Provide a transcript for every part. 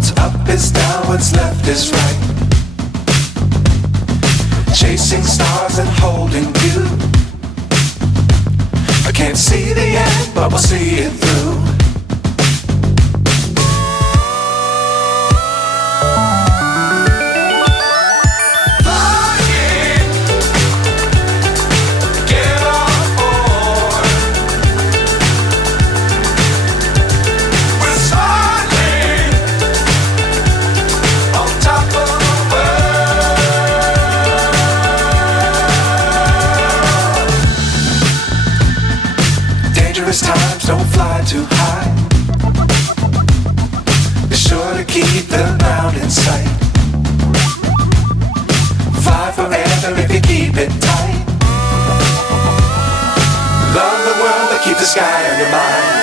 What's up is down, what's left is right. Chasing stars and holding you. I can't see the end, but we'll see it through. Times don't fly too high. Be sure to keep the ground in sight. Fly forever if you keep it tight. Love the world but keep the sky on your mind.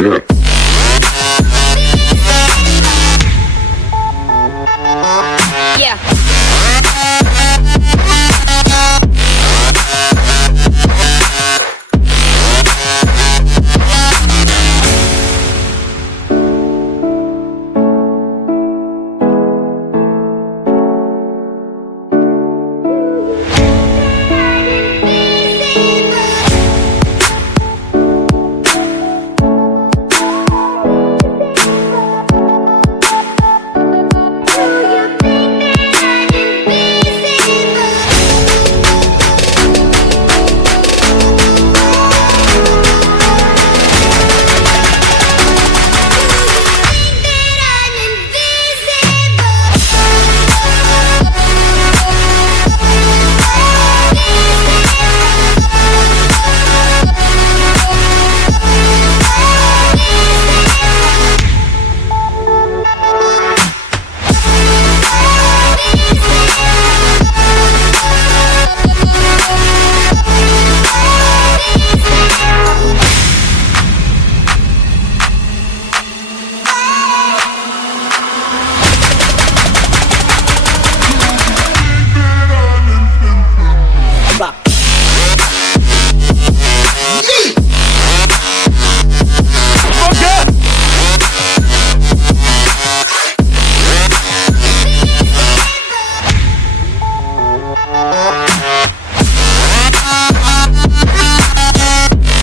Yeah.